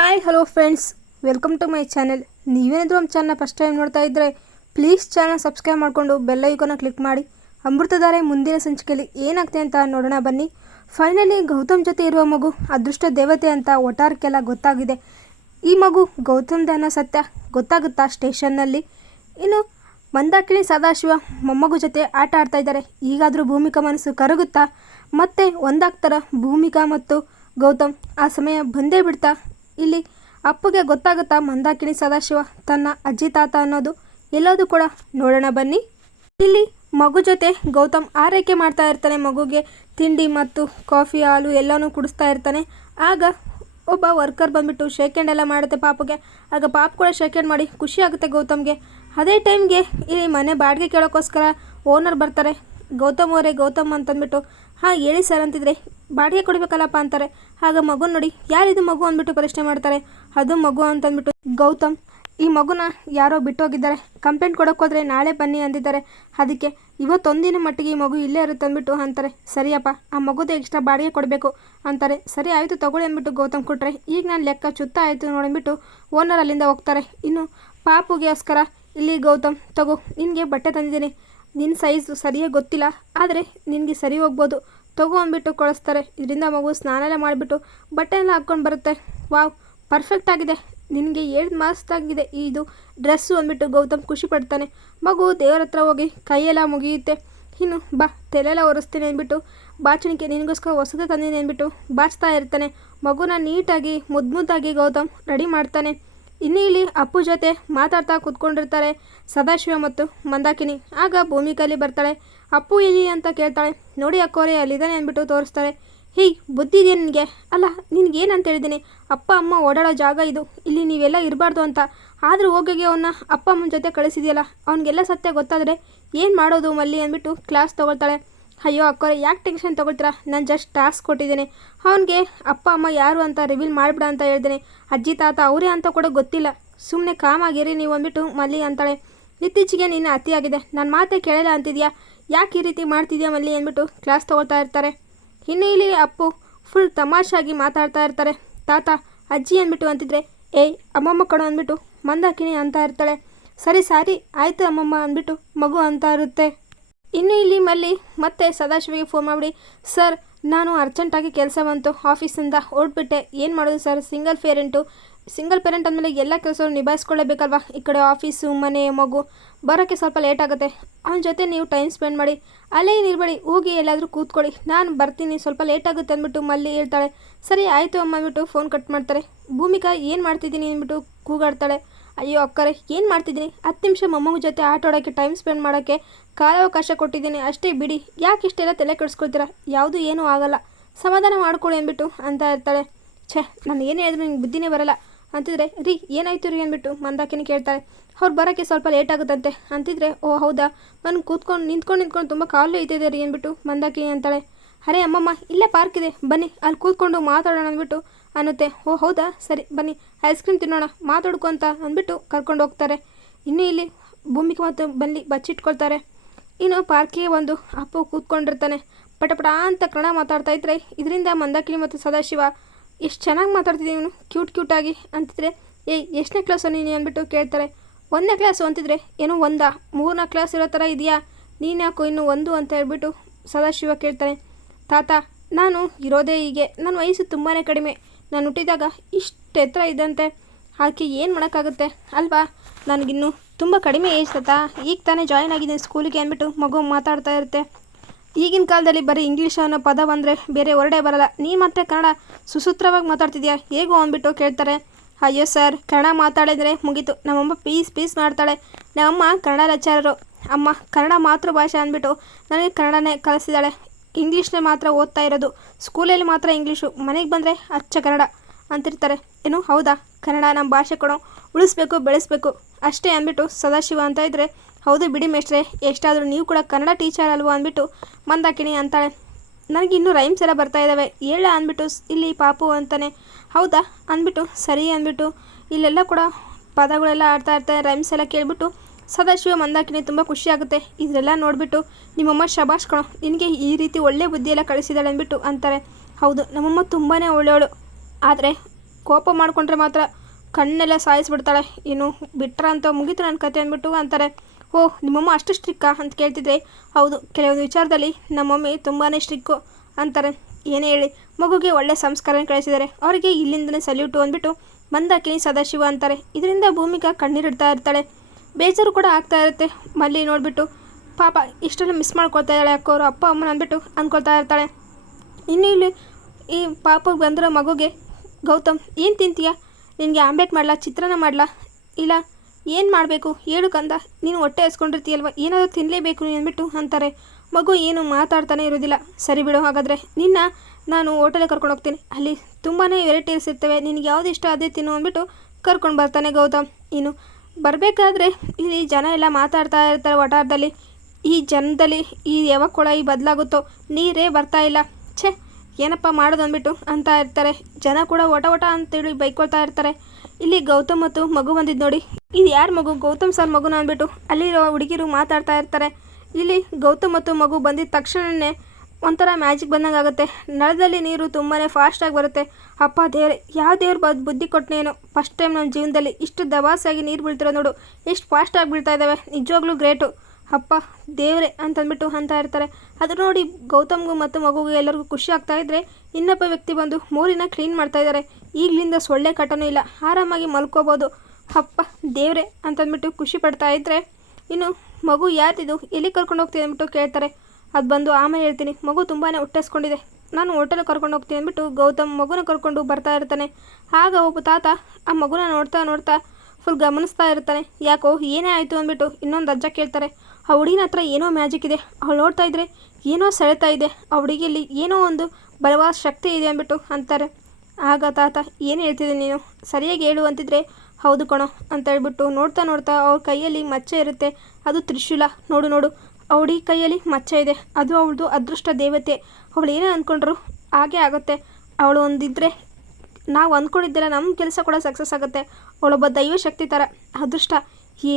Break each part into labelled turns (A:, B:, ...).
A: Hi hello friends welcome to my channel ನೀವೇನಾದರೂ ನಮ್ಮ channel first time ನೋಡ್ತಾ ಇದ್ದರೆ ಪ್ಲೀಸ್ ಚಾನಲ್ ಸಬ್ಸ್ಕ್ರೈಬ್ ಮಾಡಿಕೊಂಡು ಬೆಲ್ ಐಕೋನ ಕ್ಲಿಕ್ ಮಾಡಿ. ಅಮೃತಧಾರೆ ಮುಂದಿನ ಸಂಚಿಕೆಯಲ್ಲಿ ಏನಾಗ್ತದೆ ಅಂತ ನೋಡೋಣ ಬನ್ನಿ. ಫೈನಲಿ ಗೌತಮ್ ಜೊತೆ ಇರುವ ಮಗು ಅದೃಷ್ಟ ದೇವತೆ ಅಂತ ಒಟ್ಟಾರಕ್ಕೆಲ್ಲ ಗೊತ್ತಾಗಿದೆ. ಈ ಮಗು ಗೌತಮ್ ದನ ಸತ್ಯ ಗೊತ್ತಾಗುತ್ತಾ ಸ್ಟೇಷನ್ನಲ್ಲಿ ಇನ್ನು ಮಂದಾಕಿಣಿ ಸದಾಶಿವ ಮೊಮ್ಮಗು ಜೊತೆ ಆಟ ಆಡ್ತಾ ಇದ್ದಾರೆ. ಈಗಾದರೂ ಭೂಮಿಕಾ ಮನಸ್ಸು ಕರಗುತ್ತಾ, ಮತ್ತೆ ಒಂದಾಗ್ತಾರ ಭೂಮಿಕಾ ಮತ್ತು ಗೌತಮ್ ಆ ಸಮಯ ಬಂದೇ ಬಿಡ್ತಾ ಇಲ್ಲಿ ಅಪ್ಪಗೆ ಗೊತ್ತಾಗುತ್ತಾ ಮಂದಾಕಿಣಿ ಸದಾಶಿವ, ತನ್ನ ಅಜ್ಜಿ ತಾತ ಅನ್ನೋದು ಎಲ್ಲೋದು ಕೂಡ ನೋಡೋಣ ಬನ್ನಿ. ಇಲ್ಲಿ ಮಗು ಜೊತೆ ಗೌತಮ್ ಆರೈಕೆ ಮಾಡ್ತಾ ಇರ್ತಾನೆ. ಮಗುಗೆ ತಿಂಡಿ ಮತ್ತು ಕಾಫಿ, ಹಾಲು ಎಲ್ಲನೂ ಕುಡಿಸ್ತಾ ಇರ್ತಾನೆ. ಆಗ ಒಬ್ಬ ವರ್ಕರ್ ಬಂದ್ಬಿಟ್ಟು ಶೇಕ್ ಹ್ಯಾಂಡ್ ಎಲ್ಲ ಮಾಡುತ್ತೆ ಪಾಪುಗೆ. ಆಗ ಪಾಪ ಕೂಡ ಶೇಕ್ ಹ್ಯಾಂಡ್ ಮಾಡಿ ಖುಷಿ ಆಗುತ್ತೆ ಗೌತಮ್ಗೆ. ಅದೇ ಟೈಮ್ಗೆ ಇಲ್ಲಿ ಮನೆ ಬಾಡಿಗೆ ಕೇಳೋಕ್ಕೋಸ್ಕರ ಓನರ್ ಬರ್ತಾರೆ. ಗೌತಮ್ ಅವರೇ ಗೌತಮ್ ಅಂತಂದ್ಬಿಟ್ಟು, ಹಾಂ, ಹೇಳಿ ಸರ್ ಅಂತಿದ್ರೆ ಬಾಡಿಗೆ ಕೊಡಬೇಕಲ್ಲಪ್ಪ ಅಂತಾರೆ. ಆಗ ಮಗು ನೋಡಿ ಯಾರಿದು ಮಗು ಅಂದ್ಬಿಟ್ಟು ಪ್ರಶ್ನೆ ಮಾಡ್ತಾರೆ. ಅದು ಮಗು ಅಂತಂದ್ಬಿಟ್ಟು ಗೌತಮ್. ಈ ಮಗುನ ಯಾರೋ ಬಿಟ್ಟೋಗಿದ್ದಾರೆ. ಕಂಪ್ಲೇಂಟ್ ಕೊಡೋಕೆ ಹೋದರೆ ನಾಳೆ ಬನ್ನಿ ಅಂದಿದ್ದಾರೆ. ಅದಕ್ಕೆ ಇವತ್ತೊಂದಿನ ಮಟ್ಟಿಗೆ ಈ ಮಗು ಇಲ್ಲೇ ಇರುತ್ತೆ ಅಂದ್ಬಿಟ್ಟು ಅಂತಾರೆ. ಸರಿಯಪ್ಪ, ಆ ಮಗುದೇ ಎಕ್ಸ್ಟ್ರಾ ಬಾಡಿಗೆ ಕೊಡಬೇಕು ಅಂತಾರೆ. ಸರಿ ಆಯಿತು ತಗೊಳ್ಳಿ ಅಂದ್ಬಿಟ್ಟು ಗೌತಮ್ ಕೊಟ್ಟರೆ ಈಗ ನಾನು ಲೆಕ್ಕ ಚುತ್ತ ಆಯಿತು ನೋಡಿಬಿಟ್ಟು ಓನರ್ ಅಲ್ಲಿಂದ ಹೋಗ್ತಾರೆ. ಇನ್ನು ಪಾಪುಗೋಸ್ಕರ ಇಲ್ಲಿ ಗೌತಮ್, ತಗೋ, ನಿನಗೆ ಬಟ್ಟೆ ತಂದಿದ್ದೀನಿ. ನಿನ್ನ ಸೈಜು ಸರಿಯಾಗಿ ಗೊತ್ತಿಲ್ಲ. ಆದರೆ ನಿನಗೆ ಸರಿ ಹೋಗ್ಬೋದು. ತಗೋ ಅಂದ್ಬಿಟ್ಟು ಕಳಿಸ್ತಾರೆ. ಇದರಿಂದ ಮಗು ಸ್ನಾನ ಎಲ್ಲ ಮಾಡಿಬಿಟ್ಟು ಬಟ್ಟೆ ಎಲ್ಲ ಹಾಕ್ಕೊಂಡು ಬರುತ್ತೆ. ವಾವ್ ಪರ್ಫೆಕ್ಟ್ ಆಗಿದೆ. ನಿನಗೆ ಏನು ಮಾಸ್ತಾಗಿದೆ ಇದು ಡ್ರೆಸ್ಸು ಅಂದ್ಬಿಟ್ಟು ಗೌತಮ್ ಖುಷಿ ಪಡ್ತಾನೆ. ಮಗು ದೇವರ ಹತ್ರ ಹೋಗಿ ಕೈಯೆಲ್ಲ ಮುಗಿಯುತ್ತೆ. ಇನ್ನು ಬಾ ತಲೆಲ್ಲ ಒರೆಸ್ತೀನಿ ಅಂದ್ಬಿಟ್ಟು ಬಾಚಣಿಕೆ ನಿನಗೋಸ್ಕರ ಹೊಸದ ತಂದಿನಿ ಅಂದ್ಬಿಟ್ಟು ಬಾಚ್ತಾ ಇರ್ತಾನೆ. ಮಗುನ ನೀಟಾಗಿ ಮುದ್ದು ಮುದ್ದಾಗಿ ಗೌತಮ್ ರೆಡಿ ಮಾಡ್ತಾನೆ. ಇನ್ನು ಇಲ್ಲಿ ಅಪ್ಪು ಜೊತೆ ಮಾತಾಡ್ತಾ ಕೂತ್ಕೊಂಡಿರ್ತಾರೆ ಸದಾಶಿವ ಮತ್ತು ಮಂದಾಕಿನಿ. ಆಗ ಭೂಮಿಕಲ್ಲಿ ಬರ್ತಾಳೆ. ಅಪ್ಪು ಎಲ್ಲಿ ಅಂತ ಕೇಳ್ತಾಳೆ. ನೋಡಿ ಅಕ್ಕೋರೆ, ಅಲ್ಲಿದ್ದಾನೆ ಅಂದ್ಬಿಟ್ಟು ತೋರಿಸ್ತಾರೆ. ಹೇಯ್, ಬುದ್ಧಿ ಇದೆಯಾ ನಿನಗೆ? ಅಲ್ಲ ಅಂತ ಹೇಳಿದ್ದೀನಿ? ಅಪ್ಪ, ಅಮ್ಮ ಓಡಾಡೋ ಜಾಗ ಇದು. ಇಲ್ಲಿ ನೀವೆಲ್ಲ ಇರಬಾರ್ದು ಅಂತ. ಆದರೂ ಹೋಗೋಗೆ ಅವನ್ನ ಅಪ್ಪ ಅಮ್ಮನ ಜೊತೆ ಕಳಿಸಿದೆಯಲ್ಲ, ಅವನಿಗೆಲ್ಲ ಸತ್ಯ ಗೊತ್ತಾದರೆ ಏನು ಮಾಡೋದು ಮಲ್ಲಿ ಅಂದ್ಬಿಟ್ಟು ಕ್ಲಾಸ್ ತೊಗೊಳ್ತಾಳೆ. ಅಯ್ಯೋ ಅಕ್ಕೋರೆ, ಯಾಕೆ ಟೆನ್ಷನ್ ತೊಗೊಳ್ತೀರಾ? ನಾನು ಜಸ್ಟ್ ಟಾಸ್ಕ್ ಕೊಟ್ಟಿದ್ದೀನಿ. ಅವನಿಗೆ ಅಪ್ಪ, ಅಮ್ಮ ಯಾರು ಅಂತ ರಿವೀಲ್ ಮಾಡಿಬಿಡ ಅಂತ ಹೇಳ್ದೇನೆ ಅಜ್ಜಿ, ತಾತ, ಅವರೇ ಅಂತ ಕೂಡ ಗೊತ್ತಿಲ್ಲ. ಸುಮ್ಮನೆ ಕಾಮಾಗಿರಿ ನೀವು ಅಂದ್ಬಿಟ್ಟು ಮಲ್ಲಿ ಅಂತಾಳೆ. ಇತ್ತೀಚೆಗೆ ನಿನ್ನ ಅತಿಯಾಗಿದೆ ನನ್ನ ಮಾತೇ ಕೇಳಲ್ಲ ಅಂತಿದ್ಯಾ? ಯಾಕೆ ಈ ರೀತಿ ಮಾಡ್ತಿದ್ಯಾ ಮಲ್ಲಿ ಅಂದ್ಬಿಟ್ಟು ಕ್ಲಾಸ್ ತೊಗೊಳ್ತಾ ಇರ್ತಾರೆ. ಇನ್ನು ಇಲ್ಲಿ ಅಪ್ಪು ಫುಲ್ ತಮಾಷಾಗಿ ಮಾತಾಡ್ತಾ ಇರ್ತಾರೆ. ತಾತ, ಅಜ್ಜಿ ಅಂದ್ಬಿಟ್ಟು ಅಂತಿದ್ರೆ, ಏಯ್, ಅಮ್ಮಮ್ಮ ಕಣೋ ಅಂದ್ಬಿಟ್ಟು ಮಂದಾಕಿನಿ ಅಂತ ಇರ್ತಾಳೆ. ಸರಿ, ಸಾರಿ, ಆಯಿತು ಅಮ್ಮಮ್ಮ ಅಂದ್ಬಿಟ್ಟು ಮಗು ಅಂತ ಇರುತ್ತೆ. ಇನ್ನು ಇಲ್ಲಿ ಮಲ್ಲಿ ಮತ್ತೆ ಸದಾಶಿವಿಗೆ ಫೋನ್ ಮಾಡಿಬಿಡಿ. ಸರ್ ನಾನು ಅರ್ಜೆಂಟಾಗಿ ಕೆಲಸ ಬಂತು, ಆಫೀಸಿಂದ ಹೊರಟ್ಬಿಟ್ಟೆ. ಏನು ಮಾಡೋದು sir? Single parent. Single parent ಅಂದಮೇಲೆ ಎಲ್ಲ ಕೆಲಸವನ್ನು ನಿಭಾಯಿಸ್ಕೊಳ್ಳೇಬೇಕಲ್ವಾ? ಈ ಕಡೆ ಆಫೀಸು, ಮನೆ, ಮಗು. ಬರೋಕ್ಕೆ ಸ್ವಲ್ಪ ಲೇಟ್ ಆಗುತ್ತೆ. ಅವನ ಜೊತೆ ನೀವು ಟೈಮ್ ಸ್ಪೆಂಡ್ ಮಾಡಿ. ಅಲ್ಲೇ ಇರಬೇಡಿ. ಹೋಗಿ ಎಲ್ಲಾದರೂ ಕೂತ್ಕೊಳ್ಳಿ. ನಾನು ಬರ್ತೀನಿ. ಸ್ವಲ್ಪ ಲೇಟ್ ಆಗುತ್ತೆ ಅಂದ್ಬಿಟ್ಟು ಮಲ್ಲಿ ಹೇಳ್ತಾಳೆ. ಸರಿ, ಆಯಿತು ಅಮ್ಮ ಅಂದ್ಬಿಟ್ಟು ಫೋನ್ ಕಟ್ ಮಾಡ್ತಾರೆ. ಭೂಮಿಕಾ ಏನು ಮಾಡ್ತಿದ್ದೀನಿ ಅಂದ್ಬಿಟ್ಟು ಕೂಗಾಡ್ತಾಳೆ. ಅಯ್ಯೋ ಅಕ್ಕರೆ, ಏನು ಮಾಡ್ತಿದ್ದೀನಿ ಹತ್ತು ನಿಮಿಷ ಮೊಮ್ಮಗ ಜೊತೆ ಆಟ ಆಡೋಕ್ಕೆ ಟೈಮ್ ಸ್ಪೆಂಡ್ ಮಾಡೋಕ್ಕೆ ಕಾಲಾವಕಾಶ ಕೊಟ್ಟಿದ್ದೀನಿ. ಅಷ್ಟೇ ಬಿಡಿ, ಯಾಕೆ ಇಷ್ಟೆಲ್ಲ ತಲೆ ಕೆಡಿಸ್ಕೊಳ್ತೀರಾ? ಯಾವುದೂ ಏನೂ ಆಗಲ್ಲ. ಸಮಾಧಾನ ಮಾಡ್ಕೊಳ್ಳಿ ಅಂದ್ಬಿಟ್ಟು ಅಂತ ಇರ್ತಾಳೆ ಛೇ, ನಾನು ಏನು ಹೇಳಿದ್ರು ನಿಂಗೆ ಬುದ್ಧಿನೇ ಬರಲ್ಲ. ಅಂತಿದ್ರೆ, ರೀ, ಏನಾಯ್ತು ರೀ ಅಂದ್ಬಿಟ್ಟು ಮಂದಾಕಿನಿ ಕೇಳ್ತಾಳೆ. ಅವ್ರು ಬರೋಕ್ಕೆ ಸ್ವಲ್ಪ ಲೇಟ್ ಆಗುತ್ತಂತೆ. ಅಂತಿದ್ರೆ, ಓ, ಹೌದಾ? ನಾನು ಕೂತ್ಕೊಂಡು, ನಿಂತ್ಕೊಂಡು ನಿಂತ್ಕೊಂಡು ತುಂಬ ಕಾಲು ಐತಿದೆ ರೀ ಅಂದ್ಬಿಟ್ಟು ಮಂದಾಕಿನಿ ಅಂತಾಳೆ. ಅರೆ ಅಮ್ಮಮ್ಮ, ಇಲ್ಲೇ ಪಾರ್ಕ್ ಇದೆ. ಬನ್ನಿ, ಅಲ್ಲಿ ಕೂತ್ಕೊಂಡು ಮಾತಾಡೋಣ ಅಂದ್ಬಿಟ್ಟು ಅನ್ನುತ್ತೆ. ಓ, ಹೌದಾ? ಸರಿ, ಬನ್ನಿ. ಐಸ್ ಕ್ರೀಮ್ ತಿನ್ನೋಣ. ಮಾತಾಡ್ಕೊಂತ ಅಂದ್ಬಿಟ್ಟು ಕರ್ಕೊಂಡು ಹೋಗ್ತಾರೆ. ಇನ್ನು ಇಲ್ಲಿ ಭೂಮಿಗೆ ಮತ್ತು ಬಲ್ಲಿ ಬಚ್ಚಿಟ್ಕೊಳ್ತಾರೆ ಇನ್ನು ಪಾರ್ಕಿಗೆ ಒಂದು ಅಪ್ಪು ಕೂತ್ಕೊಂಡಿರ್ತಾನೆ. ಪಟ ಪಟ ಅಂತ ಕನ್ನಡ ಮಾತಾಡ್ತಾ ಇದ್ರೆ, ಇದರಿಂದ ಮಂದಾಕಿನಿ ಮತ್ತು ಸದಾಶಿವ ಎಷ್ಟು ಚೆನ್ನಾಗಿ ಮಾತಾಡ್ತಿದ್ದೆ ಇವನು. ಕ್ಯೂಟ್ ಕ್ಯೂಟಾಗಿ ಅಂತಿದ್ರೆ, ಏಯ್, ಎಷ್ಟನೇ ಕ್ಲಾಸು ನೀನು ಅಂದ್ಬಿಟ್ಟು ಕೇಳ್ತಾರೆ. ಒಂದನೇ ಕ್ಲಾಸು ಅಂತಿದ್ರೆ, ಏನು ಒಂದಾ? ಮೂರನೇ ಕ್ಲಾಸ್ ಇರೋ ಥರ ಇದೆಯಾ? ನೀನು ಯಾಕೋ ಇನ್ನು ಒಂದು ಅಂತ ಹೇಳ್ಬಿಟ್ಟು ಸದಾಶಿವ ಕೇಳ್ತಾನೆ. ತಾತ, ನಾನು ಇರೋದೇ ಹೀಗೆ. ನನ್ನ ವಯಸ್ಸು ತುಂಬಾ ಕಡಿಮೆ. ನಾನು ಹುಟ್ಟಿದಾಗ ಇಷ್ಟು ಎತ್ತರ ಇದ್ದಂತೆ. ಆಕೆ ಏನು ಮಾಡೋಕ್ಕಾಗುತ್ತೆ? ಅಲ್ವಾ? ನನಗಿನ್ನು ತುಂಬ ಕಡಿಮೆ ಏಜ್ ಈಗ ತಾನೇ ಜಾಯ್ನ್ ಆಗಿದ್ದೀನಿ ಸ್ಕೂಲಿಗೆ ಅಂದ್ಬಿಟ್ಟು ಮಗು ಮಾತಾಡ್ತಾ ಇರುತ್ತೆ. ಈಗಿನ ಕಾಲದಲ್ಲಿ ಬರೀ ಇಂಗ್ಲೀಷ್ ಅನ್ನೋ ಪದ ಬಂದರೆ ಬೇರೆ ಹೊರಡೆ ಬರಲ್ಲ. ನೀ ಮತ್ತೆ ಕನ್ನಡ ಸುಸೂತ್ರವಾಗಿ ಮಾತಾಡ್ತಿದ್ಯಾ? ಹೇಗೋ ಅಂದ್ಬಿಟ್ಟು ಕೇಳ್ತಾರೆ. ಅಯ್ಯೋ ಸರ್, ಕನ್ನಡ ಮಾತಾಡಿದರೆ ಮುಗೀತು. ನಮ್ಮಮ್ಮ ಪೀಸ್ ಪೀಸ್ ಮಾಡ್ತಾಳೆ. ನಮ್ಮಮ್ಮ ಕನ್ನಡ ಲಚಾರರು ಅಮ್ಮ ಕನ್ನಡ ಮಾತೃಭಾಷೆ ಅಂದ್ಬಿಟ್ಟು ನನಗೆ ಕನ್ನಡನೇ ಕಲಿಸಿದಾಳೆ ಇಂಗ್ಲೀಷ್ನೇ ಮಾತ್ರ ಓದ್ತಾ ಇರೋದು. ಸ್ಕೂಲಲ್ಲಿ ಮಾತ್ರ ಇಂಗ್ಲೀಷು. ಮನೆಗೆ ಬಂದರೆ ಅಚ್ಚ ಕನ್ನಡ ಅಂತಿರ್ತಾರೆ. ಏನು? ಹೌದಾ? ಕನ್ನಡ ನಮ್ಮ ಭಾಷೆ ಕೊಡೋ. ಉಳಿಸ್ಬೇಕು, ಬೆಳೆಸ್ಬೇಕು. ಅಷ್ಟೇ ಅಂದ್ಬಿಟ್ಟು ಸದಾಶಿವ ಅಂತ ಇದ್ದರೆ ಹೌದು ಬಿಡಿ ಮೇಷ್ಟ್ರೆ, ಎಷ್ಟಾದರೂ ನೀವು ಕೂಡ ಕನ್ನಡ ಟೀಚರ್ ಅಲ್ವೋ ಅಂದ್ಬಿಟ್ಟು ಮಂದಾಕಿಣಿ ಅಂತಾಳೆ. ನನಗೆ ಇನ್ನೂ ರೈಮ್ಸ್ ಎಲ್ಲ ಬರ್ತಾ ಇದ್ದಾವೆ ಹೇಳ ಅಂದ್ಬಿಟ್ಟು, ಇಲ್ಲಿ ಪಾಪು ಅಂತಾನೆ. ಹೌದಾ? ಅಂದ್ಬಿಟ್ಟು, ಸರಿ ಅಂದ್ಬಿಟ್ಟು, ಇಲ್ಲೆಲ್ಲ ಕೂಡ ಪದಗಳೆಲ್ಲ ಆಡ್ತಾ ಇರ್ತಾರೆ. ರೈಮ್ಸ್ ಎಲ್ಲ ಕೇಳ್ಬಿಟ್ಟು ಸದಾಶಿವ ಮಂದಾಕಿನಿ ತುಂಬ ಖುಷಿ ಆಗುತ್ತೆ ಇದೆಲ್ಲ ನೋಡಿಬಿಟ್ಟು ನಿಮ್ಮಮ್ಮ ಶಬಾಷ್ ಕಣೋ, ನಿನಗೆ ಈ ರೀತಿ ಒಳ್ಳೆ ಬುದ್ಧಿಯೆಲ್ಲ ಕಳಿಸಿದಾಳೆ ಅಂದ್ಬಿಟ್ಟು ಅಂತಾರೆ. ಹೌದು, ನಮ್ಮಮ್ಮ ತುಂಬಾ ಒಳ್ಳೆಯವಳು. ಆದರೆ ಕೋಪ ಮಾಡಿಕೊಂಡ್ರೆ ಮಾತ್ರ ಕಣ್ಣೆಲ್ಲ ಸಾಯಿಸ್ಬಿಡ್ತಾಳೆ. ಏನು ಬಿಟ್ರ ಅಂತ ಮುಗೀತು ನನ್ನ ಕತೆ ಅಂದ್ಬಿಟ್ಟು ಅಂತಾರೆ. ಓ ನಿಮ್ಮಮ್ಮ ಅಷ್ಟು ಸ್ಟ್ರಿಕ್ಕಾ ಅಂತ ಕೇಳ್ತಿದ್ರೆ? ಹೌದು, ಕೆಲವೊಂದು ವಿಚಾರದಲ್ಲಿ ನಮ್ಮಮ್ಮಿ ತುಂಬಾ ಸ್ಟ್ರಿಕ್ಕು ಅಂತಾರೆ. ಏನೇ ಹೇಳಿ, ಮಗುಗೆ ಒಳ್ಳೆ ಸಂಸ್ಕಾರ ಕಳಿಸಿದ್ದಾರೆ. ಅವರಿಗೆ ಇಲ್ಲಿಂದನೇ ಸಲ್ಯೂಟು ಅಂದ್ಬಿಟ್ಟು ಮಂದಾಕಿನಿ, ಸದಾಶಿವ ಅಂತಾರೆ. ಇದರಿಂದ ಭೂಮಿಕಾ ಕಣ್ಣೀರಿಡ್ತಾ ಇರ್ತಾಳೆ. ಬೇಜಾರು ಕೂಡ ಆಗ್ತಾ ಇರುತ್ತೆ. ಮಲ್ಲಿ ನೋಡಿಬಿಟ್ಟು, ಪಾಪ, ಇಷ್ಟೆಲ್ಲ ಮಿಸ್ ಮಾಡ್ಕೊಳ್ತಾ ಇದ್ದಾಳೆ ಅಕ್ಕ ಅವರು. ಅಪ್ಪ, ಅಮ್ಮನ ಅಂದ್ಬಿಟ್ಟು ಅಂದ್ಕೊಳ್ತಾ ಇರ್ತಾಳೆ. ಇನ್ನು ಇಲ್ಲಿ ಈ ಪಾಪಗೆ ಬಂದಿರೋ ಮಗುಗೆ, ಗೌತಮ್, ಏನು ತಿಂತೀಯ? ನಿನಗೆ ಆಂಬೇಟ್ ಮಾಡಲ? ಚಿತ್ರಾನ್ನ ಮಾಡಲ? ಇಲ್ಲ, ಏನು ಮಾಡಬೇಕು? ಹೇಳು ಕಂದ. ನೀನು ಹೊಟ್ಟೆ ಹಸ್ಕೊಂಡಿರ್ತೀಯಲ್ವ? ಏನಾದರೂ ತಿನ್ನಲೇಬೇಕು ನೀನು ಅಂದ್ಬಿಟ್ಟು ಅಂತಾರೆ. ಮಗು ಏನು ಮಾತಾಡ್ತಾನೆ ಇರೋದಿಲ್ಲ. ಸರಿ ಬಿಡು, ಹಾಗಾದರೆ. ನಿನ್ನ ನಾನು ಹೋಟೆಲಿಗೆ ಕರ್ಕೊಂಡು ಹೋಗ್ತೀನಿ. ಅಲ್ಲಿ ತುಂಬಾ ವೆರೈಟೀಸ್ ಇರ್ತವೆ. ನಿನಗೆ ಯಾವುದು ಇಷ್ಟ ಅದೇ ತಿನ್ನು ಅಂದ್ಬಿಟ್ಟು ಕರ್ಕೊಂಡು ಬರ್ತಾನೆ ಗೌತಮ್. ಇನ್ನು ಬರಬೇಕಾದ್ರೆ ಇಲ್ಲಿ ಜನ ಎಲ್ಲ ಮಾತಾಡ್ತಾ ಇರ್ತಾರೆ ಒಟಾರದಲ್ಲಿ ಈ ಜನದಲ್ಲಿ ಈ ಯಾವಾಗ ಕೂಡ ಈ ಬದಲಾಗುತ್ತೋ? ನೀರೇ ಬರ್ತಾ ಇಲ್ಲ. ಛೇ, ಏನಪ್ಪ ಮಾಡೋದು ಅಂದ್ಬಿಟ್ಟು ಅಂತ ಇರ್ತಾರೆ. ಜನ ಕೂಡ ಒಟ ಒಟ ಅಂತೇಳಿ ಬೈಕೊಳ್ತಾ ಇರ್ತಾರೆ. ಇಲ್ಲಿ ಗೌತಮ್ ಮತ್ತು ಮಗು ಬಂದಿದ್ದು ನೋಡಿ. ಇದು ಯಾರ ಮಗು? ಗೌತಮ್ ಸರ್ ಮಗುನ ಅಂದ್ಬಿಟ್ಟು ಅಲ್ಲಿರೋ ಹುಡುಗಿರು ಮಾತಾಡ್ತಾ ಇರ್ತಾರೆ. ಇಲ್ಲಿ ಗೌತಮ್ ಮತ್ತು ಮಗು ಬಂದಿದ್ದ ತಕ್ಷಣವೇ ಒಂಥರ ಮ್ಯಾಜಿಕ್ ಬಂದಂಗೆ ಆಗುತ್ತೆ. ನಳದಲ್ಲಿ ನೀರು ತುಂಬಾ ಫಾಸ್ಟಾಗಿ ಬರುತ್ತೆ. ಅಪ್ಪ ದೇವ್ರೆ, ಯಾವ ದೇವ್ರು ಬದ್ ಬುದ್ಧಿ ಕೊಟ್ಟನೇನು ಫಸ್ಟ್ ಟೈಮ್ ನನ್ನ ಜೀವನದಲ್ಲಿ ಇಷ್ಟು ದವಾಸಾಗಿ ನೀರು ಬೀಳ್ತಿರೋ ನೋಡು. ಎಷ್ಟು ಫಾಸ್ಟಾಗಿ ಬೀಳ್ತಾ ಇದ್ದಾವೆ ನಿಜವಾಗ್ಲೂ ಗ್ರೇಟು ಅಪ್ಪ, ದೇವ್ರೆ ಅಂತಂದ್ಬಿಟ್ಟು ಅಂತ ಇರ್ತಾರೆ. ಅದು ನೋಡಿ ಗೌತಮ್ಗೂ ಮತ್ತು ಮಗುಗೂ ಎಲ್ಲರಿಗೂ ಖುಷಿ ಆಗ್ತಾ ಇದ್ದರೆ ಇನ್ನೊಬ್ಬ ವ್ಯಕ್ತಿ ಬಂದು ಮೂರಿನ ಕ್ಲೀನ್ ಮಾಡ್ತಾ ಇದ್ದಾರೆ ಈಗಲಿಂದ ಸೊಳ್ಳೆ ಕಟನೂ ಇಲ್ಲ. ಆರಾಮಾಗಿ ಮಲ್ಕೋಬೋದು. ಅಪ್ಪ, ದೇವ್ರೆ ಅಂತಂದ್ಬಿಟ್ಟು ಖುಷಿ ಪಡ್ತಾ ಇದ್ದರೆ ಇನ್ನು ಮಗು ಯಾರ್ದಿದು ಎಲ್ಲಿ ಕರ್ಕೊಂಡು ಹೋಗ್ತೀವಿ ಅಂದ್ಬಿಟ್ಟು ಕೇಳ್ತಾರೆ. ಅದು ಬಂದು ಆಮೇಲೆ ಹೇಳ್ತೀನಿ. ಮಗು ತುಂಬಾ ಹುಟ್ಟಿಸ್ಕೊಂಡಿದೆ. ನಾನು ಹೋಟೆಲ್ ಕರ್ಕೊಂಡು ಹೋಗ್ತೀನಿ ಅಂದ್ಬಿಟ್ಟು ಗೌತಮ್ ಮಗುನ ಕರ್ಕೊಂಡು ಬರ್ತಾ ಇರ್ತಾನೆ. ಆಗ ಒಬ್ಬ ತಾತ ಆ ಮಗುನ ನೋಡ್ತಾ ನೋಡ್ತಾ ಫುಲ್ ಗಮನಿಸ್ತಾ ಇರ್ತಾನೆ. ಯಾಕೋ ಏನೇ ಆಯಿತು ಅಂದ್ಬಿಟ್ಟು ಇನ್ನೊಂದು ಅಜ್ಜ ಕೇಳ್ತಾರೆ. ಆ ಹುಡುಗಿನ ಹತ್ರ ಏನೋ ಮ್ಯಾಜಿಕ್ ಇದೆ. ಅವಳು ನೋಡ್ತಾ ಇದ್ರೆ ಏನೋ ಸೆಳೆತಾ ಇದೆ. ಆ ಹುಡುಗಿಯಲ್ಲಿ ಏನೋ ಒಂದು ಬಲವಾದ ಶಕ್ತಿ ಇದೆ ಅಂದ್ಬಿಟ್ಟು ಅಂತಾರೆ. ಆಗ ತಾತ, ಏನು ಹೇಳ್ತಿದ್ದೆ ನೀನು? ಸರಿಯಾಗಿ ಹೇಳು ಅಂತಿದ್ರೆ ಹೌದು ಕಣೋ ಅಂತ ಹೇಳ್ಬಿಟ್ಟು ನೋಡ್ತಾ ನೋಡ್ತಾ ಅವ್ರ ಕೈಯಲ್ಲಿ ಮಚ್ಚೆ ಇರುತ್ತೆ. ಅದು ತ್ರಿಶೂಲ. ನೋಡು ನೋಡು. ಹುಡುಗಿ ಕೈಯಲ್ಲಿ ಮಚ್ಚ ಇದೆ. ಅದು ಅವಳದು ಅದೃಷ್ಟ ದೇವತೆ. ಅವಳು ಏನೇ ಅಂದ್ಕೊಂಡ್ರು ಹಾಗೆ ಆಗುತ್ತೆ. ಅವಳು ಒಂದಿದ್ರೆ ನಾವು ಅಂದ್ಕೊಂಡಿದ್ದೆಲ್ಲ ನಮ್ಮ ಕೆಲಸ ಕೂಡ ಸಕ್ಸಸ್ ಆಗುತ್ತೆ. ಅವಳೊಬ್ಬ ದೈವ ಶಕ್ತಿ ಥರ ಅದೃಷ್ಟ.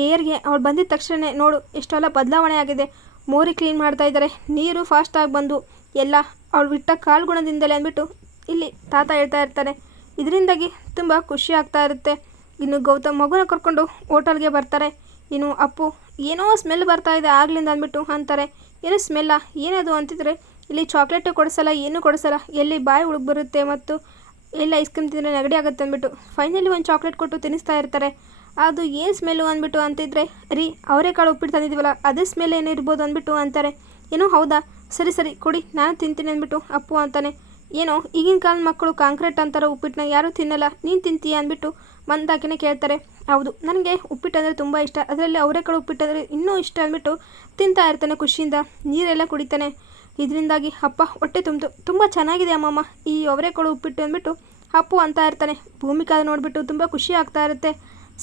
A: ಏರ್ಗೆ ಅವಳು ಬಂದಿದ್ದ ತಕ್ಷಣ ನೋಡು, ಎಷ್ಟೆಲ್ಲ ಬದಲಾವಣೆ ಆಗಿದೆ. ಮೋರಿ ಕ್ಲೀನ್ ಮಾಡ್ತಾ ಇದ್ದಾರೆ. ನೀರು ಫಾಸ್ಟಾಗಿ ಬಂದು ಎಲ್ಲ ಅವಳು ಬಿಟ್ಟ ಕಾಲ್ಗುಣದಿಂದಲೇ ಅಂದ್ಬಿಟ್ಟು ಇಲ್ಲಿ ತಾತ ಹೇಳ್ತಾ ಇರ್ತಾನೆ ಇದರಿಂದಾಗಿ ತುಂಬ ಖುಷಿ ಆಗ್ತಾ ಇರುತ್ತೆ. ಇನ್ನು ಗೌತಮ್ ಮಗುನ ಕರ್ಕೊಂಡು ಹೋಟೆಲ್ಗೆ ಬರ್ತಾರೆ. ಇನ್ನು ಅಪ್ಪು, ಏನೋ ಸ್ಮೆಲ್ ಬರ್ತಾ ಇದೆ ಆಗ್ಲಿಂದ ಅಂದ್ಬಿಟ್ಟು ಅಂತಾರೆ. ಏನು ಸ್ಮೆಲ್ಲ ಏನದು ಅಂತಿದ್ರೆ, ಇಲ್ಲಿ ಚಾಕ್ಲೇಟು ಕೊಡಿಸಲ್ಲ, ಏನೂ ಕೊಡಿಸಲ್ಲ, ಎಲ್ಲಿ ಬಾಯಿ ಹುಡುಗ ಬರುತ್ತೆ ಮತ್ತು ಎಲ್ಲಿ ಐಸ್ ಕ್ರೀಮ್ ತಿಂದರೆ ನೆಗಡಿ ಆಗುತ್ತೆ ಅಂದ್ಬಿಟ್ಟು ಫೈನಲಿ ಒಂದು ಚಾಕ್ಲೇಟ್ ಕೊಟ್ಟು ತಿನ್ನಿಸ್ತಾ ಇರ್ತಾರೆ. ಅದು ಏನು ಸ್ಮೆಲ್ಲು ಅಂದ್ಬಿಟ್ಟು ಅಂತಿದ್ರೆ, ರೀ ಅವರೆಕಾಳು ಉಪ್ಪಿಟ್ಟು ತಂದಿದ್ದೀವಲ್ಲ, ಅದೇ ಸ್ಮೆಲ್ ಏನೋ ಇರ್ಬೋದು ಅಂದ್ಬಿಟ್ಟು ಅಂತಾರೆ. ಏನೋ ಹೌದಾ? ಸರಿ ಸರಿ, ಕೊಡಿ, ನಾನು ತಿಂತೀನಿ ಅಂದ್ಬಿಟ್ಟು ಅಪ್ಪು ಅಂತಾನೆ. ಏನೋ, ಈಗಿನ ಕಾಲದ ಮಕ್ಕಳು ಕಾಂಕ್ರೀಟ್ ಅಂತಾರೆ ಉಪ್ಪಿಟ್ಟನ್ನ ಯಾರೂ ತಿನ್ನಲ್ಲ, ನೀನು ತಿಂತೀಯ ಅಂದ್ಬಿಟ್ಟು ಮಂದಾಕಿನೇ ಕೇಳ್ತಾರೆ. ಹೌದು, ನನಗೆ ಉಪ್ಪಿಟ್ಟು ಅಂದರೆ ತುಂಬ ಇಷ್ಟ. ಅದರಲ್ಲಿ ಅವರೆಕಾಳು ಉಪ್ಪಿಟ್ಟು ಅಂದರೆ ಇನ್ನೂ ಇಷ್ಟ ಅಂದ್ಬಿಟ್ಟು ತಿಂತಾ ಇರ್ತಾನೆ ಖುಷಿಯಿಂದ. ನೀರೆಲ್ಲ ಕುಡಿತಾನೆ. ಇದರಿಂದಾಗಿ ಅಪ್ಪ ಹೊಟ್ಟೆ ತುಂಬಿತು. ತುಂಬ ಚೆನ್ನಾಗಿದೆ ಅಮ್ಮಮ್ಮ, ಈ ಅವರೆಕಾಳು ಉಪ್ಪಿಟ್ಟು ಅಂದ್ಬಿಟ್ಟು ಅಪ್ಪು ಅಂತ ಇರ್ತಾನೆ. ಭೂಮಿಕಾ ನೋಡಿಬಿಟ್ಟು ತುಂಬ ಖುಷಿ ಆಗ್ತಾ ಇರುತ್ತೆ.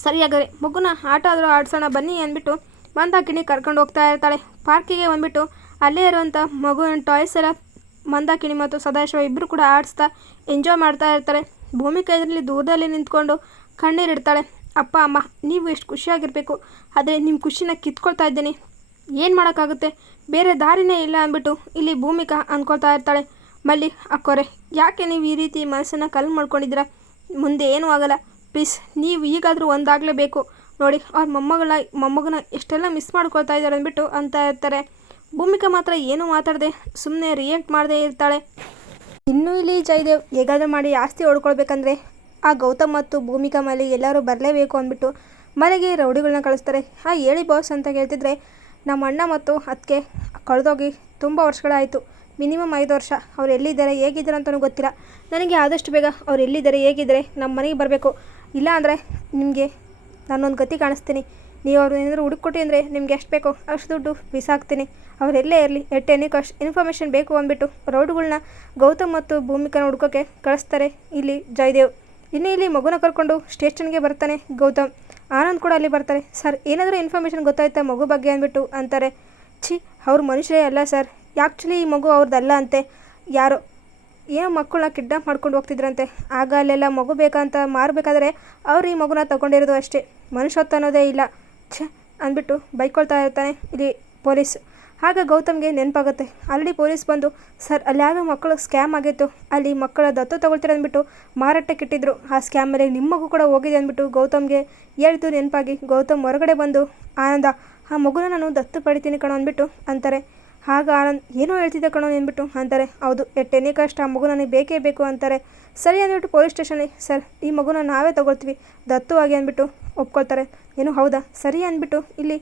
A: ಸರಿಯಾಗರೆ ಮಗುನ ಆಟ ಆದರೂ ಆಡ್ಸೋಣ, ಬನ್ನಿ ಅಂದ್ಬಿಟ್ಟು ಮಂದಾಕಿಣಿ ಕರ್ಕೊಂಡು ಹೋಗ್ತಾ ಇರ್ತಾಳೆ. ಪಾರ್ಕಿಗೆ ಬಂದ್ಬಿಟ್ಟು ಅಲ್ಲೇ ಇರುವಂಥ ಮಗುವಿನ ಟಾಯ್ಸ್ ಎಲ್ಲ ಮಂದಾಕಿಣಿ ಮತ್ತು ಸದಾಶಿವ ಇಬ್ಬರು ಕೂಡ ಆಡಿಸ್ತಾ ಎಂಜಾಯ್ ಮಾಡ್ತಾ ಇರ್ತಾರೆ. ಭೂಮಿಕಾ ಇದರಲ್ಲಿ ದೂರದಲ್ಲಿ ನಿಂತ್ಕೊಂಡು ಕಣ್ಣೀರಿಡ್ತಾಳೆ. ಅಪ್ಪ, ಅಮ್ಮ, ನೀವು ಎಷ್ಟು ಖುಷಿಯಾಗಿರಬೇಕು. ಆದರೆ ನಿಮ್ಮ ಖುಷಿನ ಕಿತ್ಕೊಳ್ತಾ ಇದ್ದೀನಿ. ಏನು ಮಾಡೋಕ್ಕಾಗುತ್ತೆ? ಬೇರೆ ದಾರಿನೇ ಇಲ್ಲ ಅಂದ್ಬಿಟ್ಟು ಇಲ್ಲಿ ಭೂಮಿಕಾ ಅಂದ್ಕೊಳ್ತಾ ಇರ್ತಾಳೆ. ಮಲ್ಲಿ, ಅಕ್ಕೋರೆ, ಯಾಕೆ ನೀವು ಈ ರೀತಿ ಮನಸ್ಸನ್ನು ಕಲ್ ಮಾಡ್ಕೊಂಡಿದ್ದೀರಾ? ಮುಂದೆ ಏನೂ ಆಗಲ್ಲ. ಪ್ಲೀಸ್, ನೀವು ಈಗಾದರೂ ಒಂದಾಗಲೇಬೇಕು. ನೋಡಿ, ಅವ್ರ ಮೊಮ್ಮಗಳ, ಮೊಮ್ಮಗನ ಎಷ್ಟೆಲ್ಲ ಮಿಸ್ ಮಾಡ್ಕೊಳ್ತಾ ಇದ್ದಾರೆ ಅಂದ್ಬಿಟ್ಟು ಅಂತ ಇರ್ತಾರೆ. ಭೂಮಿಕಾ ಮಾತ್ರ ಏನೂ ಮಾತಾಡದೆ ಸುಮ್ಮನೆ ರಿಯಾಕ್ಟ್ ಮಾಡದೇ ಇರ್ತಾಳೆ. ಇನ್ನೂ ಇಲ್ಲಿ ಜಯದೇವ್, ಹೇಗಾದರೂ ಮಾಡಿ ಆಸ್ತಿ ಹೊಡ್ಕೊಳ್ಬೇಕಂದ್ರೆ ಆ ಗೌತಮ್ ಮತ್ತು ಭೂಮಿಕಾ ಮೇಲೆ ಎಲ್ಲರೂ ಬರಲೇಬೇಕು ಅಂದ್ಬಿಟ್ಟು ಮನೆಗೆ ರೌಡಿಗಳನ್ನ ಕಳಿಸ್ತಾರೆ. ಹಾಂ ಹೇಳಿ ಬಾಸ್ ಅಂತ ಕೇಳ್ತಿದ್ರೆ ನಮ್ಮ ಅಣ್ಣ ಮತ್ತು ಅದಕ್ಕೆ ಕಳೆದೋಗಿ ತುಂಬ ವರ್ಷಗಳಾಯಿತು. ಮಿನಿಮಮ್ ಐದು ವರ್ಷ. ಅವ್ರು ಎಲ್ಲಿದ್ದಾರೆ, ಹೇಗಿದ್ದಾರೆ ಅಂತಲೂ ಗೊತ್ತಿಲ್ಲ. ನನಗೆ ಆದಷ್ಟು ಬೇಗ ಅವ್ರು ಎಲ್ಲಿದ್ದಾರೆ, ಹೇಗಿದ್ದಾರೆ ನಮ್ಮ ಮನೆಗೆ ಬರಬೇಕು. ಇಲ್ಲ ಅಂದರೆ ನಿಮಗೆ ನಾನೊಂದು ಗತಿ ಕಾಣಿಸ್ತೀನಿ. ನೀವು ಅವ್ರು ಏನಾದರೂ ಹುಡುಕೊಟ್ಟಿ ಅಂದರೆ ನಿಮ್ಗೆ ಎಷ್ಟು ಬೇಕೋ ಅಷ್ಟು ದುಡ್ಡು ಬಿಸಾಕ್ತೀನಿ. ಅವರೆಲ್ಲೇ ಇರಲಿ, ಎಟ್ ಎನಿ ಕಾಸ್ಟ್ ಇನ್ಫಾರ್ಮೇಷನ್ ಬೇಕು ಅಂದ್ಬಿಟ್ಟು ರೌಡ್ಗಳನ್ನ ಗೌತಮ್ ಮತ್ತು ಭೂಮಿಕನ ಹುಡ್ಕೋಕ್ಕೆ ಕಳಿಸ್ತಾರೆ ಇಲ್ಲಿ ಜಯದೇವ್. ಇನ್ನು ಇಲ್ಲಿ ಮಗುನ ಕರ್ಕೊಂಡು ಸ್ಟೇಷನ್ಗೆ ಬರ್ತಾನೆ ಗೌತಮ್. ಆನಂದ್ ಕೂಡ ಅಲ್ಲಿ ಬರ್ತಾರೆ. ಸರ್, ಏನಾದರೂ ಇನ್ಫಾರ್ಮೇಷನ್ ಗೊತ್ತಾಯ್ತಾ ಮಗು ಬಗ್ಗೆ ಅಂದ್ಬಿಟ್ಟು? ಅಂತಾರೆ. ಛಿ, ಅವ್ರ ಮನುಷ್ಯರೇ ಅಲ್ಲ ಸರ್. ಆ್ಯಕ್ಚುಲಿ ಈ ಮಗು ಅವ್ರದ್ದಲ್ಲ ಅಂತೆ. ಯಾರೋ, ಏನೋ ಮಕ್ಕಳನ್ನ ಕಿಡ್ನಾಪ್ ಮಾಡ್ಕೊಂಡು ಹೋಗ್ತಿದ್ರಂತೆ. ಆಗ ಅಲ್ಲೆಲ್ಲ ಮಗು ಬೇಕಂತ ಮಾರಬೇಕಾದ್ರೆ ಅವ್ರು ಈ ಮಗುನ ತಗೊಂಡಿರೋದು ಅಷ್ಟೇ. ಮನುಷ್ಯತ್ವ ಅನ್ನೋದೇ ಇಲ್ಲ. ಛ, ಅಂದ್ಬಿಟ್ಟು ಬೈಕೊಳ್ತಾ ಇರ್ತಾನೆ ಇಲ್ಲಿ ಪೊಲೀಸ್. ಆಗ ಗೌತಮ್ಗೆ ನೆನಪಾಗುತ್ತೆ. ಆಲ್ರೆಡಿ ಪೊಲೀಸ್ ಬಂದು, ಸರ್, ಅಲ್ಲಿ ಯಾರೋ ಮಕ್ಕಳು ಸ್ಕ್ಯಾಮ್ ಆಗಿತ್ತು. ಅಲ್ಲಿ ಮಕ್ಕಳ ದತ್ತು ತಗೊಳ್ತೀರ ಅಂದ್ಬಿಟ್ಟು ಮಾರಾಟಕ್ಕೆ ಇಟ್ಟಿದ್ರು ಆ ಸ್ಕ್ಯಾಮಲ್ಲಿ ನಿಮ್ಮ ಮಗು ಕೂಡ ಹೋಗಿದೆ ಅಂದ್ಬಿಟ್ಟು ಗೌತಮ್ಗೆ ಹೇಳಿದ್ದು ನೆನಪಾಗಿ ಗೌತಮ್ ಹೊರಗಡೆ ಬಂದು, ಆನಂದ, ಆ ಮಗುನ ನಾನು ದತ್ತು ಪಡಿತೀನಿ ಕಣೋ ಅಂದ್ಬಿಟ್ಟು ಅಂತಾರೆ. ಆಗ ಆನಂದ್, ಏನೋ ಹೇಳ್ತಿದ್ದೆ ಕಣೋ ಅಂದ್ಬಿಟ್ಟು ಅಂತಾರೆ. ಹೌದು ಎಟ್ಟೆನೇ ಕಷ್ಟ ಆ ಮಗು ನನಗೆ ಬೇಕೇ ಬೇಕು ಅಂತಾರೆ. ಸರಿ ಅಂದ್ಬಿಟ್ಟು ಪೊಲೀಸ್ ಸ್ಟೇಷನ್ಗೆ ಸರ್, ಈ ಮಗುನ ನಾವೇ ತಗೊಳ್ತೀವಿ. ದತ್ತು ಆಗಿ ಅಂದ್ಬಿಟ್ಟು ಒಪ್ಕೊಳ್ತಾರೆ. ಏನು, ಹೌದಾ? ಸರಿ ಅಂದ್ಬಿಟ್ಟು ಇಲ್ಲಿ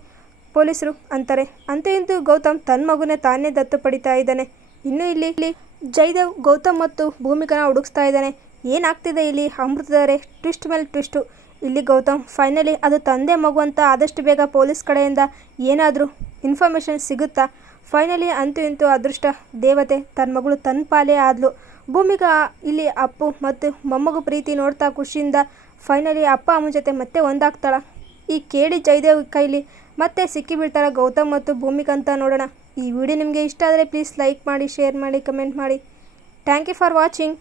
A: ಪೊಲೀಸರು ಅಂತಾರೆ. ಅಂತೆ ಇಂದು ಗೌತಮ್ ತನ್ನ ಮಗುನೇ ತಾನೇ ದತ್ತು ಪಡಿತಾ ಇದ್ದಾನೆ. ಇನ್ನು ಇಲ್ಲಿ ಇಲ್ಲಿ ಜಯದೇವ್, ಗೌತಮ್ ಮತ್ತು ಭೂಮಿಕನ ಹುಡುಕ್ತಾ ಇದ್ದಾನೆ. ಏನಾಗ್ತಿದೆ ಇಲ್ಲಿ? ಅಮೃತದಾರೆ ಟ್ವಿಸ್ಟ್ ಮೇಲೆ ಟ್ವಿಸ್ಟು. ಇಲ್ಲಿ ಗೌತಮ್, ಫೈನಲಿ ಅದು ತಂದೆ ಮಗು ಅಂತ ಆದಷ್ಟು ಬೇಗ ಪೊಲೀಸ್ ಕಡೆಯಿಂದ ಏನಾದರೂ ಇನ್ಫಾರ್ಮೇಷನ್ ಸಿಗುತ್ತಾ? ಫೈನಲಿ ಅಂತೂ ಇಂತೂ ಅದೃಷ್ಟ. ದೇವತೆ, ತನ್ನ ಮಗಳು ತನ್ನ ಪಾಲೇ ಆದ್ಲು. ಭೂಮಿಕಾ, ಇಲ್ಲಿ ಅಪ್ಪು ಮತ್ತು ಮೊಮ್ಮಗು ಪ್ರೀತಿ ನೋಡ್ತಾ ಖುಷಿಯಿಂದ, ಫೈನಲಿ ಅಪ್ಪ ಅಮ್ಮನ ಜೊತೆ ಮತ್ತೆ ಒಂದಾಗ್ತಾಳ. ಈ ಕೇಳಿ ಜಯದೇವ್ ಕೈಲಿ ಮತ್ತೆ ಸಿಕ್ಕಿ ಬೀಳ್ತಾರ ಗೌತಮ್ ಮತ್ತು ಭೂಮಿಕಾ ಅಂತ ನೋಡೋಣ. ಈ ವಿಡಿಯೋ ನಿಮಗೆ ಇಷ್ಟ ಆದರೆ ಪ್ಲೀಸ್ ಲೈಕ್ ಮಾಡಿ ಶೇರ್ ಮಾಡಿ ಕಮೆಂಟ್ ಮಾಡಿ. Thank you for watching